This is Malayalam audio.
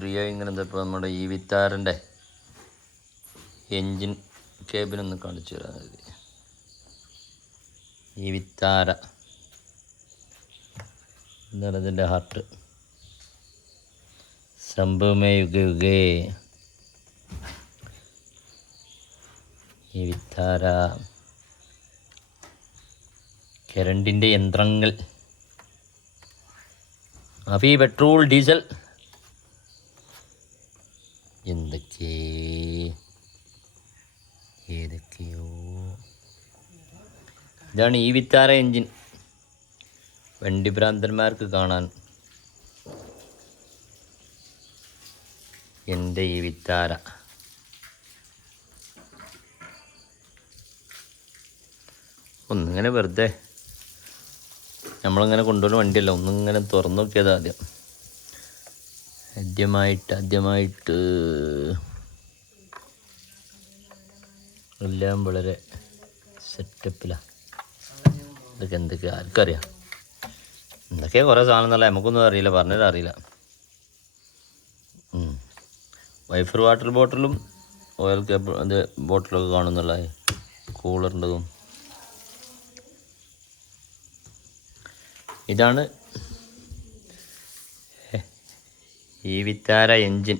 ഫ്രീ ആയി ഇങ്ങനെ ഇപ്പോൾ നമ്മുടെ ഈ വിത്താറിൻ്റെ എൻജിൻ കേബിനൊന്ന് കാണിച്ചു തരാൻ മതി. ഈ വിത്താര എന്താണ് ഇതിൻ്റെ ഹാർട്ട്. സംഭവമേ യുഗേ യുഗേ. ഈ വിത്താര കരണ്ടിൻ്റെ യന്ത്രങ്ങൾ. അപ്പോൾ ഈ പെട്രോൾ ഡീസൽ ഏതൊക്കെയോ. ഇതാണ് ഈ വിത്താര എൻജിൻ. വണ്ടി ഭ്രാന്തന്മാർക്ക് കാണാൻ എൻ്റെ ഈ വിത്താര. ഒന്നിങ്ങനെ വെറുതെ നമ്മളിങ്ങനെ കൊണ്ടുവരുന്ന വണ്ടിയല്ല, ഒന്നിങ്ങനെ തുറന്നു നോക്കിയത് ആദ്യമായിട്ട് എല്ലാം വളരെ സെറ്റപ്പിലാണ്. ഇതൊക്കെ എന്തൊക്കെയാണ് ആർക്കറിയാം. എന്തൊക്കെയാണ് കുറേ സാധനം എന്നല്ല നമുക്കൊന്നും അറിയില്ല, പറഞ്ഞത് അറിയില്ല. വൈഫർ വാട്ടർ ബോട്ടിലും ഓയിൽ കേബിൾ അത് ബോട്ടിലൊക്കെ കാണുന്നുള്ള കൂളറിൻ്റെതും. ഇതാണ് ഈ വിത്താര എൻജിൻ.